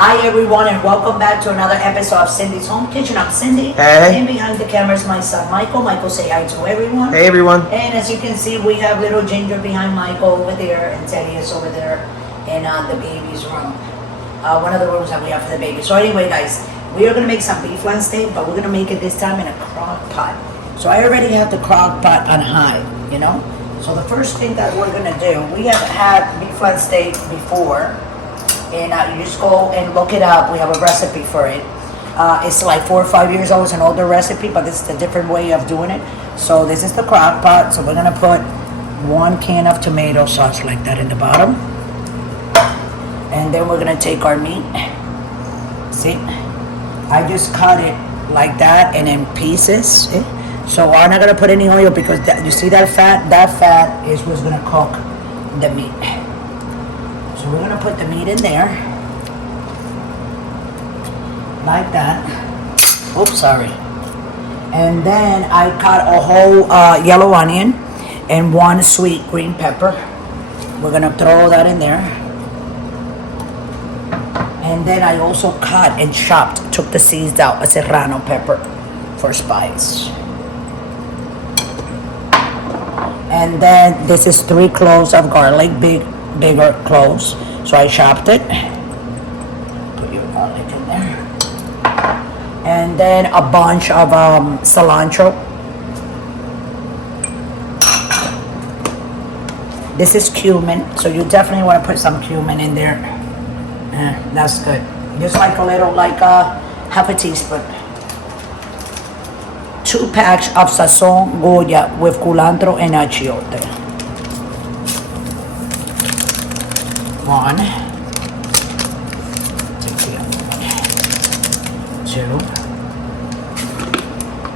Hi everyone and welcome back to another episode of Cindy's Home Kitchen. I'm Cindy. Hey. And behind the camera is my son Michael. Michael, say hi to everyone. Hey everyone. And as you can see, we have little Ginger behind Michael over there, and Teddy is over there in the baby's room. One of the rooms that we have for the baby. So anyway, guys, we are gonna make some beef flan steak, but we're gonna make it this time in a crock pot. So I already have the crock pot on high, you know. So the first thing that we're gonna do, we have had beef flan steak before. And you just go and look it up. We have a recipe for it. It's like 4 or 5 years old. It's an older recipe, but this is a different way of doing it. So this is the crock pot. So we're gonna put 1 can of tomato sauce like that in the bottom. And then we're gonna take our meat. See? I just cut it like that and in pieces. See? So I'm not gonna put any oil because you see that fat? That fat is what's gonna cook the meat. So we're gonna put the meat in there, like that. Oops, sorry. And then I cut a whole yellow onion and 1 sweet green pepper. We're gonna throw that in there. And then I also cut and chopped, took the seeds out, a Serrano pepper for spice. And then this is 3 cloves of garlic, bigger cloves, so I chopped it. Put your garlic in there, and then a bunch of cilantro. This is cumin, so you definitely want to put some cumin in there. That's good. Just like a little, half a teaspoon. 2 packs of Sazon Goya with culantro and Achiote. 1, 2.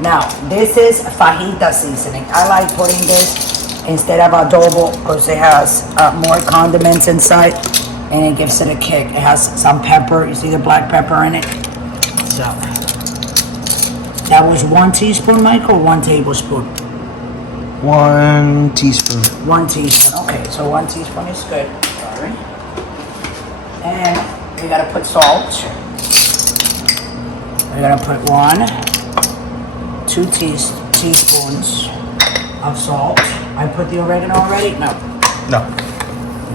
Now, this is fajita seasoning. I like putting this instead of adobo because it has more condiments inside and it gives it a kick. It has some pepper. You see the black pepper in it? So, that was 1 teaspoon, Michael, 1 tablespoon? 1 teaspoon. 1 teaspoon. Okay, so 1 teaspoon is good. Sorry. And we gotta put salt. We're gonna put 1, 2 teaspoons of salt. I put the oregano already? No.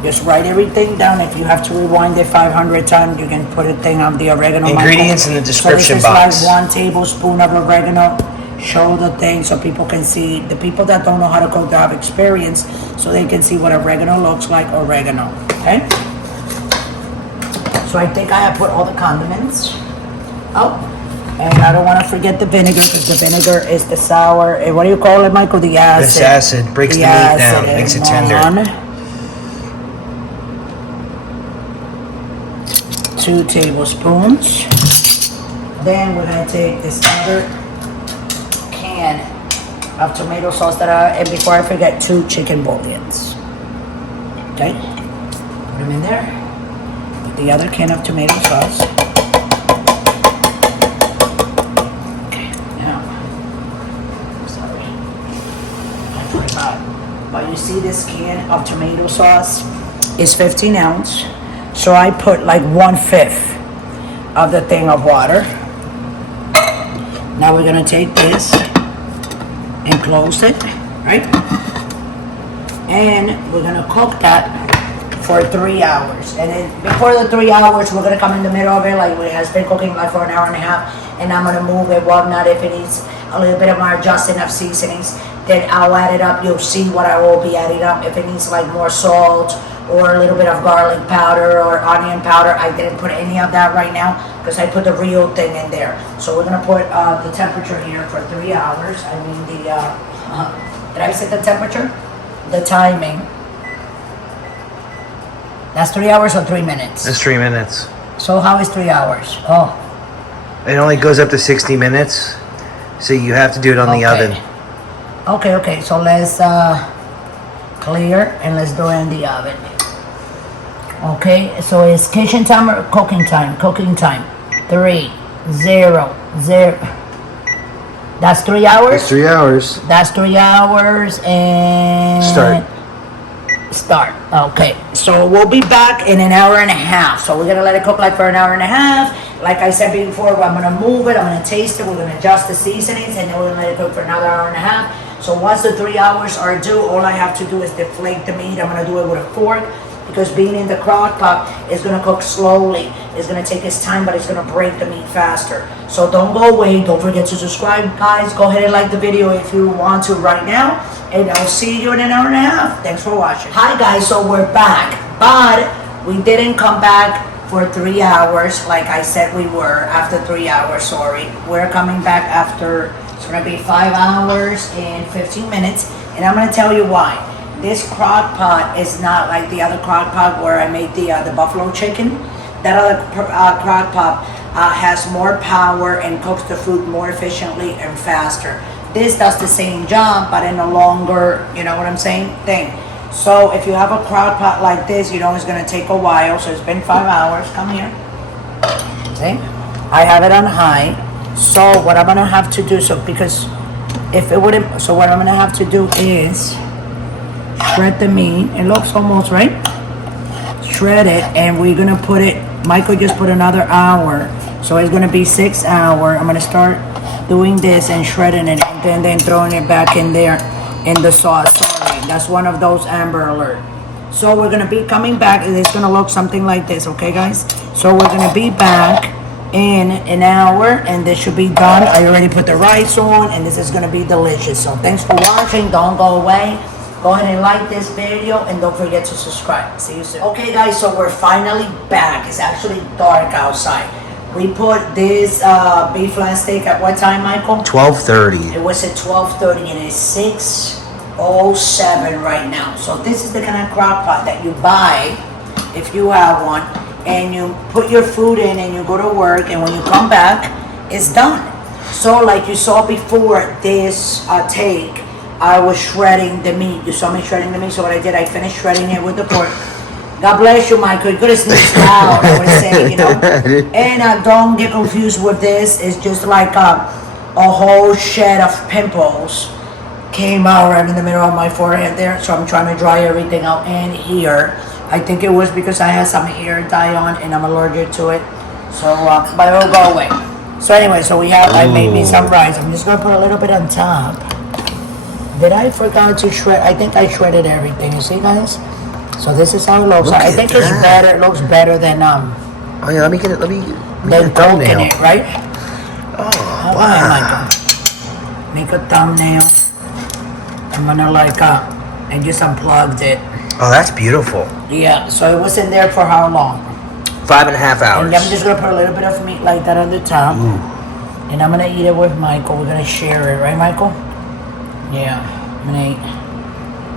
Just write everything down. If you have to rewind it 500 times, you can put a thing of the oregano. Ingredients in the description box. box. This is like 1 tablespoon of oregano. Show the thing so people can see. The people that don't know how to cook, they have experience, so they can see what oregano looks like. Oregano, okay? So I think I have put all the condiments. Oh, and I don't want to forget the vinegar because the vinegar is the sour. What do you call it, Michael? The acid. This acid breaks the meat down, makes it tender. 2 tablespoons. Then we're gonna take this other can of tomato sauce and before I forget, 2 chicken bullions. Okay, put them in there. Put the other can of tomato sauce. Okay, now, sorry, I forgot. But you see this can of tomato sauce is 15 ounce. So I put like 1/5 of the thing of water. Now we're gonna take this and close it, right? And we're gonna cook that for 3 hours. And then before the 3 hours, we're gonna come in the middle of it, like it has been cooking like for an hour and a half. And I'm gonna move it, whatnot, if it needs a little bit of more adjusting of seasonings, then I'll add it up. You'll see what I will be adding up. If it needs like more salt, or a little bit of garlic powder or onion powder. I didn't put any of that right now because I put the real thing in there. So we're gonna put the temperature here for 3 hours. I mean did I say the temperature? The timing. That's 3 hours or 3 minutes? It's 3 minutes. So how is 3 hours? Oh. It only goes up to 60 minutes, so you have to do it on the oven. Okay, so let's clear and let's do it in the oven. Okay, so it's kitchen time or cooking time? Cooking time. 3, 0, 0. That's 3 hours? It's 3 hours. That's 3 hours and... Start. Start. Okay, so we'll be back in an hour and a half. So we're gonna let it cook like for an hour and a half. Like I said before, I'm gonna move it, I'm gonna taste it, we're gonna adjust the seasonings, and then we're gonna let it cook for another hour and a half. So once the 3 hours are due, all I have to do is deflate the meat. I'm gonna do it with a fork, because being in the crock pot is gonna cook slowly. It's gonna take its time, but it's gonna break the meat faster. So don't go away, don't forget to subscribe. Guys, go ahead and like the video if you want to right now, and I'll see you in an hour and a half. Thanks for watching. Hi guys, so we're back, but we didn't come back for 3 hours like I said we were. After 3 hours, sorry. We're coming back after, it's gonna be 5 hours and 15 minutes, and I'm gonna tell you why. This crock pot is not like the other crock pot where I made the buffalo chicken. That other crock pot has more power and cooks the food more efficiently and faster. This does the same job, but in a longer, you know what I'm saying, thing. So if you have a crock pot like this, you know it's gonna take a while. So it's been 5 hours. Come here. See? I have it on high. So what I'm gonna have to do, so because if it wouldn't, so what I'm gonna have to do is shred the meat. It looks almost right. Shred it, and we're gonna put it. Michael just put another hour, so it's gonna be 6 hours. I'm gonna start doing this and shredding it, and then throwing it back in there in the sauce. Sorry, that's one of those Amber Alert. So we're gonna be coming back, and it's gonna look something like this, okay, guys? So we're gonna be back in an hour, and this should be done. I already put the rice on, and this is gonna be delicious. So thanks for watching. Don't go away. Go ahead and like this video, and don't forget to subscribe. See you soon. Okay guys, so we're finally back. It's actually dark outside. We put this beef flank steak at what time, Michael? 12:30. It was at 12:30, and it's 6:07 right now. So this is the kind of crock pot that you buy if you have one, and you put your food in and you go to work, and when you come back, it's done. So like you saw before this take, I was shredding the meat. You saw me shredding the meat, so what I did, I finished shredding it with the pork. God bless you, Michael. You could have sneaked out, I would say, you know. And don't get confused with this. It's just like a whole shed of pimples came out right in the middle of my forehead there. So I'm trying to dry everything out. And here, I think it was because I had some hair dye on, and I'm allergic to it. So, but it'll go away. So anyway, so we have, I made me some rice. I'm just gonna put a little bit on top. Did I forgot to shred? I think I shredded everything. You see, guys? So this is how it looks. I think it's better. It looks better than Oh yeah, let me get it. Let me get a than thumbnail. cooking it, right? Oh Wow. wow. Make a thumbnail. I'm gonna like I just unplugged it. Oh, that's beautiful. Yeah. So it was in there for how long? 5.5 hours. And I'm just gonna put a little bit of meat like that on the top. Ooh. And I'm gonna eat it with Michael. We're gonna share it, right, Michael? Yeah. I'm gonna eat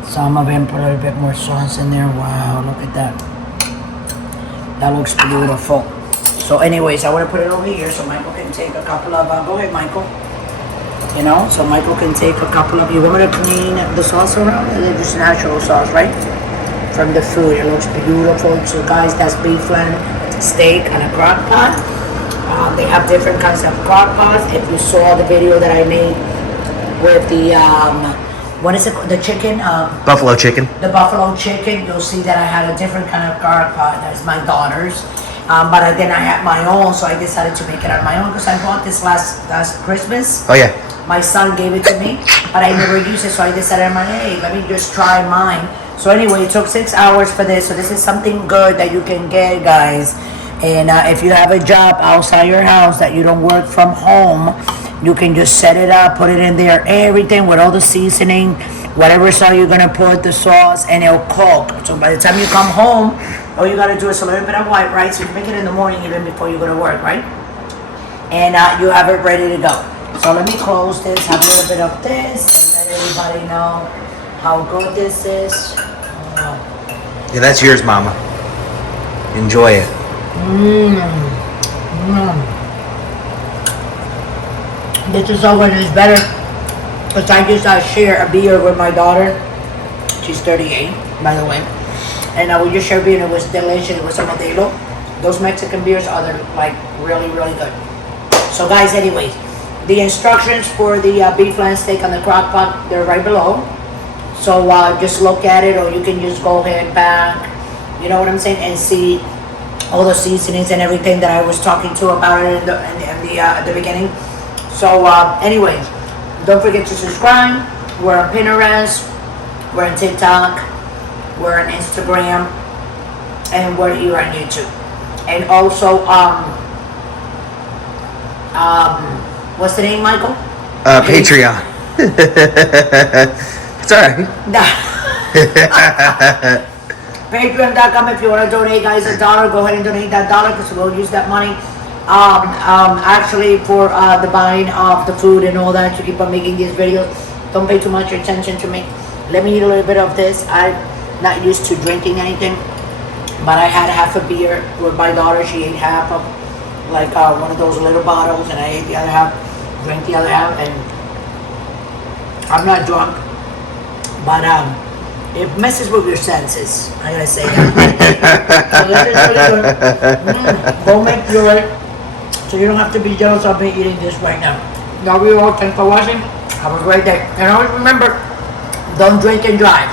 some of it and put a little bit more sauce in there. Wow, look at that. That looks beautiful. So anyways, I want to put it over here so Michael can take a couple of, go ahead, Michael. You know, so Michael can take a couple of, you want me to clean the sauce around? It's just natural sauce, right? From the food, it looks beautiful. So guys, that's beef flank steak on a crock pot. They have different kinds of crock pots. If you saw the video that I made with the, what is it, the chicken? Buffalo chicken. The buffalo chicken, you'll see that I had a different kind of crock pot. That's my daughter's. But then I had my own, so I decided to make it on my own because I bought this last Christmas. Oh yeah. My son gave it to me, but I never used it, so I decided, hey, let me just try mine. So anyway, it took 6 hours for this, so this is something good that you can get, guys. And if you have a job outside your house that you don't work from home, you can just set it up, put it in there, everything with all the seasoning, whatever sauce you're gonna put, the sauce, and it'll cook. So by the time you come home, all you gotta do is a little bit of white rice. You can make it in the morning even before you go to work, right? And you have it ready to go. So let me close this, have a little bit of this, and let everybody know how good this is. Yeah, that's yours, Mama. Enjoy it. This is so good. It's better because I just share a beer with my daughter. She's 38, by the way. And we just shared beer, and it was delicious. It was a Modelo. Those Mexican beers are like really, really good. So guys, anyways, the instructions for the beef flank steak on the crock pot, they're right below. So just look at it, or you can just go ahead back, you know what I'm saying, and see all the seasonings and everything that I was talking to about it at the beginning. So anyways, don't forget to subscribe. We're on Pinterest, we're on TikTok, we're on Instagram, and we're here on YouTube. And also what's the name, Michael? Patreon. It's alright. Patreon.com. If you want to donate, guys, $1, go ahead and donate that $1 because we'll use that money actually for the buying of the food and all that to keep on making these videos. Don't pay too much attention to me. Let me eat a little bit of this. I'm not used to drinking anything, but I had half a beer with my daughter. She ate half of like one of those little bottles, and I ate the other half, drank the other half, and I'm not drunk, but it messes with your senses. I gotta say that. So this is really good. Go make your, so you don't have to be jealous of me eating this right now. Love you all. Thanks for watching. Have a great day. And always remember, don't drink and drive.